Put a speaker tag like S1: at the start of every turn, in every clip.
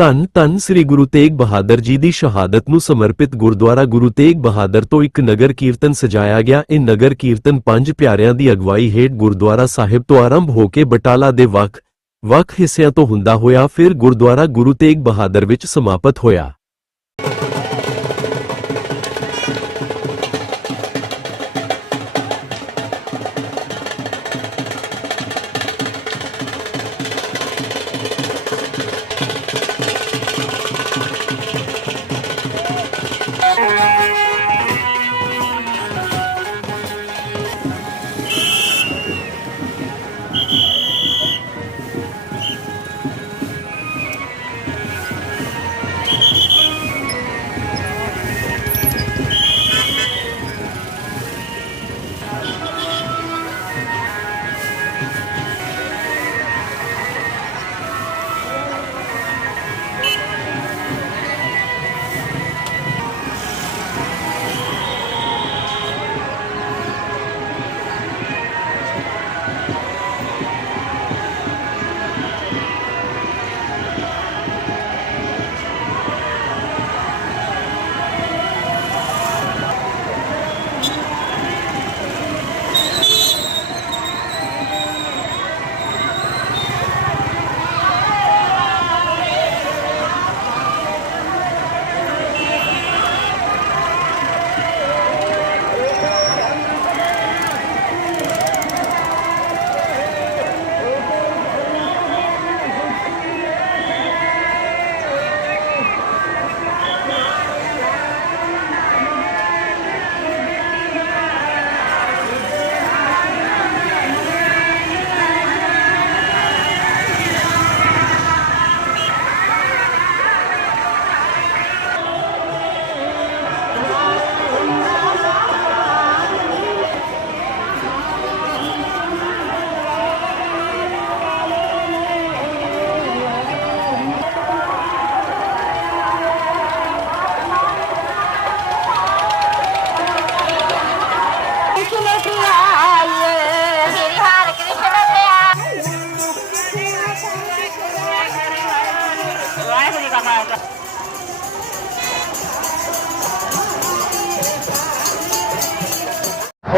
S1: ਧੰਨ ਧੰਨ ਸ੍ਰੀ ਗੁਰੂ ਤੇਗ ਬਹਾਦਰ ਜੀ ਦੀ ਸ਼ਹਾਦਤ ਨੂੰ ਸਮਰਪਿਤ ਗੁਰਦੁਆਰਾ ਗੁਰੂ ਤੇਗ ਬਹਾਦਰ ਤੋਂ ਇੱਕ ਨਗਰ ਕੀਰਤਨ ਸਜਾਇਆ ਗਿਆ। ਇਹ ਨਗਰ ਕੀਰਤਨ ਪੰਜ ਪਿਆਰਿਆਂ ਦੀ ਅਗਵਾਈ ਹੇਠ ਗੁਰਦੁਆਰਾ ਸਾਹਿਬ ਤੋਂ ਆਰੰਭ ਹੋ ਕੇ ਬਟਾਲਾ ਦੇ ਵੱਖ ਵੱਖ ਹਿੱਸਿਆਂ ਤੋਂ ਹੁੰਦਾ ਹੋਇਆ, ਫਿਰ ਗੁਰਦੁਆਰਾ ਗੁਰੂ ਤੇਗ ਬਹਾਦਰ ਵਿੱਚ ਸਮਾਪਤ ਹੋਇਆ।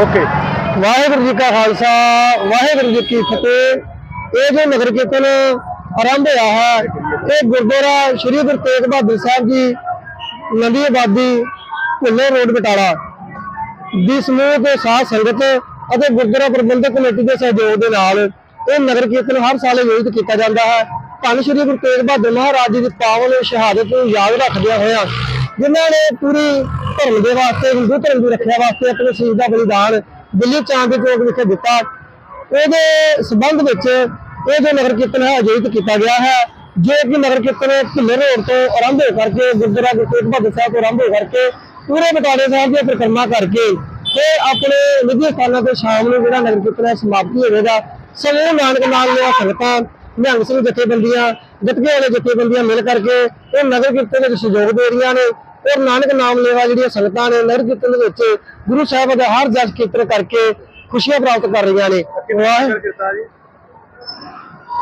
S2: ਓਕੇ। ਵਾਹਿਗੁਰੂ ਜੀ ਕਾ ਖਾਲਸਾ, ਵਾਹਿਗੁਰੂ ਜੀ ਕੀ ਫਤਿਹ। ਇਹ ਜੋ ਨਗਰ ਕੀਰਤਨ ਆਰੰਭ ਹੋਇਆ ਹੈ, ਇਹ ਗੁਰਦੁਆਰਾ ਸ੍ਰੀ ਗੁਰੂ ਤੇਗ ਬਹਾਦਰ ਸਾਹਿਬ ਜੀ, ਨੰਦੀ ਆਬਾਦੀ, ਭੁੱਲੇ ਰੋਡ, ਬਟਾਲਾ। ਦੀ ਸਮੂਹ ਦੇ ਸਾਧ ਸੰਗਤ ਅਤੇ ਗੁਰਦੁਆਰਾ ਪ੍ਰਬੰਧਕ ਕਮੇਟੀ ਦੇ ਸਹਿਯੋਗ ਦੇ ਨਾਲ ਇਹ ਨਗਰ ਕੀਰਤਨ ਹਰ ਸਾਲ ਆਯੋਜਿਤ ਕੀਤਾ ਜਾਂਦਾ ਹੈ। ਧੰਨ ਸ੍ਰੀ ਗੁਰੂ ਤੇਗ ਬਹਾਦਰ ਮਹਾਰਾਜ ਜੀ ਦੀ ਪਾਵਨ ਸ਼ਹਾਦਤ ਨੂੰ ਯਾਦ ਰੱਖਦਿਆਂ ਹੋਇਆਂ, ਜਿਨ੍ਹਾਂ ਨੇ ਪੂਰੀ ਧਰਮ ਦੇ ਵਾਸਤੇ, ਹਿੰਦੂ ਧਰਮ ਦੀ ਰੱਖਿਆ ਵਾਸਤੇ ਆਪਣੇ ਸ਼ਹੀਦ ਦਾ ਬਲੀਦਾਨ ਦਿੱਲੀ ਚਾਂਦ ਦੇ ਚੌਕ ਵਿਖੇ ਦਿੱਤਾ। ਇਹਦੇ ਸਬੰਧ ਵਿੱਚ ਇਹ ਜੋ ਨਗਰ ਕੀਰਤਨ ਹੈ, ਆਯੋਜਿਤ ਕੀਤਾ ਗਿਆ ਹੈ, ਜੋ ਕਿ ਨਗਰ ਕੀਰਤਨ ਭੁੱਲੇ ਰੋਡ ਤੋਂ ਆਰੰਭ ਹੋ ਕਰਕੇ, ਗੁਰਦੁਆਰਾ ਗੁਰੂ ਤੇਗ ਬਹਾਦਰ ਸਾਹਿਬ ਤੋਂ ਆਰੰਭ ਹੋ ਕਰਕੇ, ਪੂਰੇ ਬਟਾਲੇ ਸਾਹਿਬ ਦੀ ਪਰਿਕਰਮਾ ਕਰਕੇ ਤੇ ਆਪਣੇ ਨਿੱਜੀ ਸਥਾਨਾਂ ਤੇ ਸ਼ਾਮ ਨੂੰ ਜਿਹੜਾ ਨਗਰ ਕੀਰਤਨ ਹੈ, ਸਮਾਪਤੀ ਹੋਵੇਗਾ। ਸਮੂਹ ਨਾਨਕ ਨਾਮ ਲਿਆ ਸੰਗਤਾਂ, ਨਿਹੰਗ ਸਿੰਘ ਜਥੇਬੰਦੀਆਂ, ਗੱਤਕੇ ਵਾਲੇ ਜਥੇਬੰਦੀਆਂ ਮਿਲ ਕਰਕੇ ਇਹ ਨਗਰ ਕੀਰਤਨ ਵਿੱਚ ਸਹਿਯੋਗ ਦੇ ਰਹੀਆਂ ਨੇ। ਔਰ ਨਾਨਕ ਨਾਮ ਲੇਵਾ ਜਿਹੜੀਆਂ ਸੰਗਤਾਂ ਨੇ ਨਗਰ ਕੀਰਤਨ ਦੇ ਵਿੱਚ ਗੁਰੂ ਸਾਹਿਬ ਦਾ ਹਰ ਜਸ ਕੀਰਤਨ ਕਰਕੇ ਖੁਸ਼ੀਆਂ ਪ੍ਰਾਪਤ ਕਰ ਰਹੀਆਂ ਨੇ।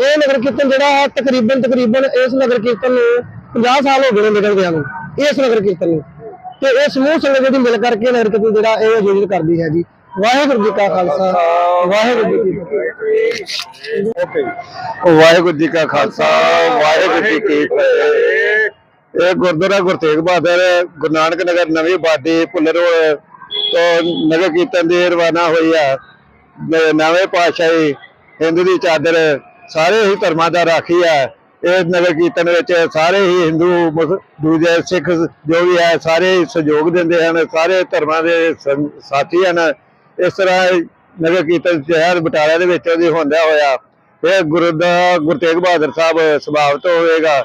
S2: ਇਹ ਨਗਰ ਕੀਰਤਨ ਜਿਹੜਾ ਹੈ ਤਕਰੀਬਨ ਤਕਰੀਬਨ ਇਸ ਨਗਰ ਕੀਰਤਨ ਨੂੰ 50 ਸਾਲ ਹੋ ਗਏ ਨੇ ਨਿਕਲਦਿਆਂ ਨੂੰ ਇਸ ਨਗਰ ਕੀਰਤਨ ਨੂੰ। ਤੇ ਇਹ ਸਮੂਹ ਸੰਗਤ ਜਿਹੜੀ ਮਿਲ ਕਰਕੇ ਨਗਰ ਕੀਰਤਨ ਜਿਹੜਾ ਇਹ ਆਯੋਜਿਤ ਕਰਦੀ ਹੈ ਜੀ। ਵਾਹਿਗੁਰੂ ਜੀ ਕਾ ਖਾਲਸਾ ਵਾਹਿਗੁਰੂ ਜੀ ਕੀ ਫਤਿਹ।
S3: ਵਾਹਿਗੁਰੂ ਜੀ ਕਾ ਖਾਲਸਾ ਵਾਹਿਗੁਰੂ ਜੀ ਕੀ ਫਤਿਹ। ਇਹ ਗੁਰਦੁਆਰਾ ਗੁਰੂ ਤੇਗ ਬਹਾਦਰ, ਗੁਰੂ ਨਾਨਕ ਨਗਰ ਨਵੀਂ ਬਾਦੀ ਭੁੱਲਰ ਤੋਂ ਨਗਰ ਕੀਰਤਨ ਦੀ ਰਵਾਨਾ ਹੋਈ ਆ। ਨਵੇਂ ਪਾਤਸ਼ਾਹੀ, ਹਿੰਦੂ ਦੀ ਚਾਦਰ ਸਾਰੇ ਹੀ ਧਰਮਾਂ ਦਾ ਰਾਖੀ ਆ। ਇਹ ਨਗਰ ਕੀਰਤਨ ਵਿੱਚ ਸਾਰੇ ਹੀ ਹਿੰਦੂ ਦੂਜੇ ਸਿੱਖ ਜੋ ਵੀ ਹੈ ਸਾਰੇ ਹੀ ਸਹਿਯੋਗ ਦਿੰਦੇ ਹਨ, ਸਾਰੇ ਧਰਮਾਂ ਦੇ ਸੰ- ਸਾਥੀ ਹਨ। ਇਸ ਤਰ੍ਹਾਂ ਨਗਰ ਕੀਰਤਨ ਸ਼ਹਿਰ ਬਟਾਲਾ ਦੇ ਵਿੱਚ ਉਹਦੀ ਹੁੰਦਾ ਹੋਇਆ। ਇਹ ਗੁਰੂ ਦਾ ਗੁਰੂ ਤੇਗ ਬਹਾਦਰ ਸਾਹਿਬ ਸਮਾਪਤ ਹੋਵੇਗਾ